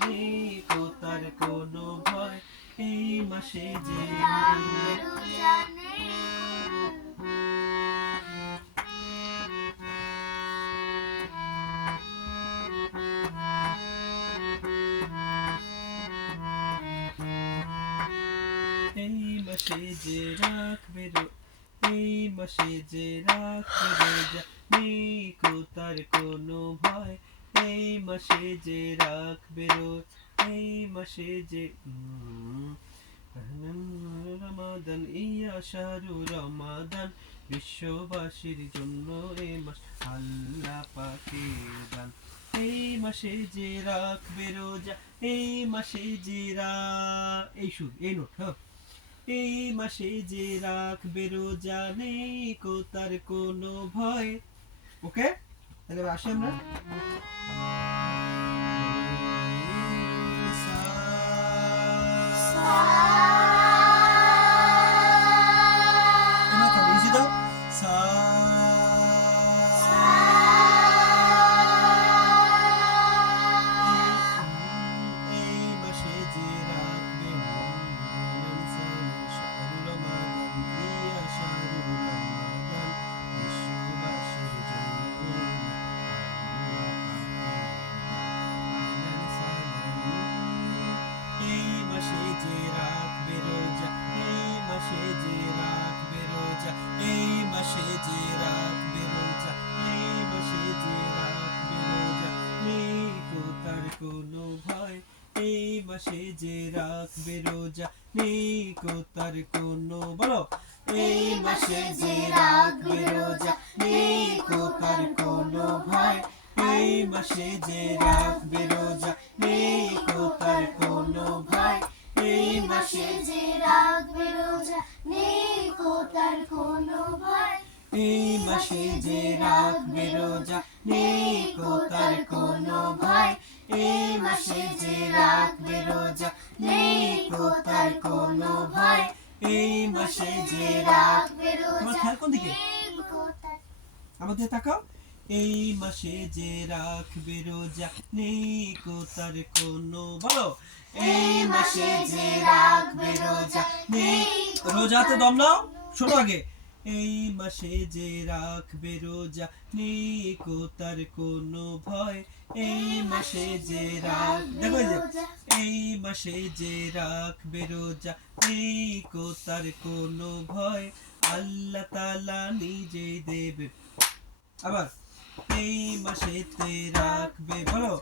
নেই কো তার কোনো ভয় এই মাসে যে এই মাসে যে রাখবে এই মাসে যে রাখবে রোজা নেই কো তার কোনো ভয় এই মাসে যে রাখবে রোজা এই মাসে যে রমাদান ইয়া শাহরু রমাদান বিশ্ববাসীর জন্য এই মাস আল্লাহ পাকের দান এই মাসে যে রাখবে রোজা এই মাসে যে এই সুর এই নোট হ্যাঁ এই মাসে যে রাখবে রোজা নেই কো তার কোনো ভয় ওকে তাহলে আসি আমরা কোনো ভয় এই মাসে যে রাখবে রোজা নেই কো তার কোনো বলো এই মাসে যে রাখবে রোজা নেই কো তার কোনো ভয় এই মাসে যে রাখবে রোজা নেই কো তার কোনো ভয় এই মাসে যে রাখবে রোজা নেই কো তার কোনো ভয় এই মাসে যে রাখবে রোজা নেই কো তার কোনো ভয় এই মাসে যে রাখবে রোজা নেই কো তার কোনো ভয় এই মাসে যে রাখবে রোজা কোন দিকে আমাদের তাকাও এই মাসে যে রাখবে রোজা নেই কো তার কোনো বলো এই মাসে যে রাখবে রোজা নেই রোজাতে দম নাও শোনো আগে এই মাসে যে রাখবে রোজা নেই কো তার কোনো ভয় এই মাসে যে দেখো এই মাসে যে রাখবে রোজা নেই কো তার কোনো ভয় আল্লাহ তাআলা নিজে দেবে আবার এই মাসেতে রাখবে বলো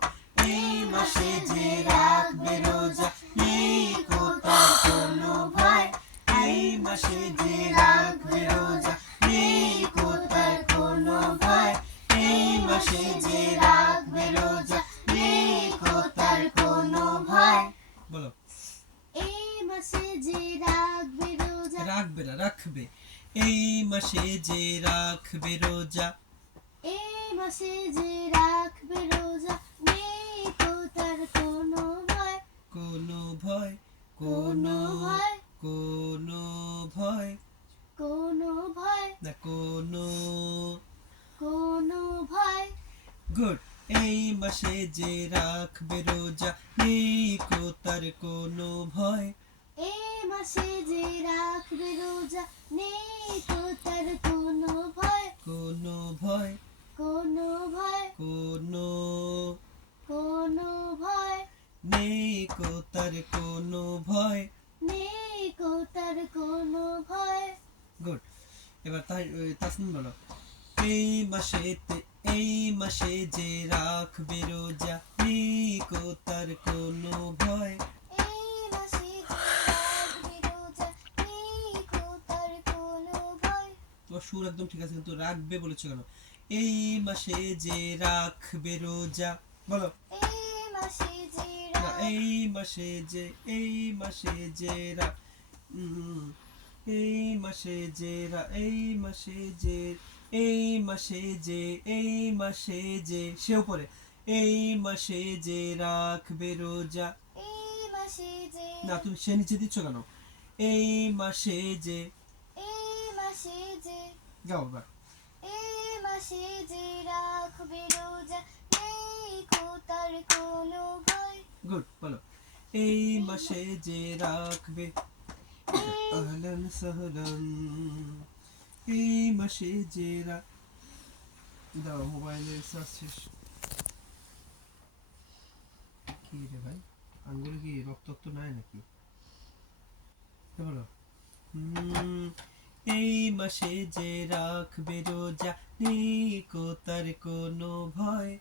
এই মাসে যে রাখবে রোজা নেই কো তার কোনো ভয় এই মাসে যে রাখবে রোজা নেই কো তার কোনো ভয় এই মাসে যে রাখবে রোজা নেই কো তার কোনো ভয় বলো এই মাসে যে রাখবে রোজা রাখবে না রাখবে এই মাসে যে রাখবে রোজা এই মাসে যে রাখবে রোজা নেই কো তার কোনো ভয় কোনো ভয় কোনো ভয় কোনো ভয় কোনো ভয় না কোনো কোনো ভয় গুড এই মাসে যে রাখবে রোজা নেই কো তার কোনো ভয় এই মাসে যে রাখবে রোজা নেই কো তার কোনো ভয় কোনো ভয় কোনো ভয় কোনো কোনো ভয় নেই কো তার কোনো ভয় নেই কো তার কোনো ভয় গুড এবার তাসনিম বলো এই মাসে যে রাখবে রোজা নেই কো তার কোনো ভয় এই মাসে যে রাখবে রোজা নেই কো তার কোনো ভয় তোমার সুর একদম ঠিক আছে কিন্তু রাখবে বলেছো কেন এই মাসে যে রাখবে রোজা বলো এই মাসে যে এই মাসে যে এই মাসে যে এই মাসে যে এই মাসে যে এই মাসে যে এই মাসে যে সে উপরে এই মাসে যে রাখবে রোজা এই মাসে যে না তুমি সে নিচে দিচ্ছ কেন এই মাসে যে গাও বা এই মাসে যে রাখবে রোজা নেই কো তার কোনো ভয় গুড, বলো। এই মাসে যে রাখবে, আহলান সাহলান। এই মাসে যে দাও মোবাইলের চার্জ শেষ। কি রে ভাই, আঙ্গুলে কি রক্ত নাই নাকি? বলো। এই মাসে যে রাখবে রোজা, নেই কো তার কোনো ভয়।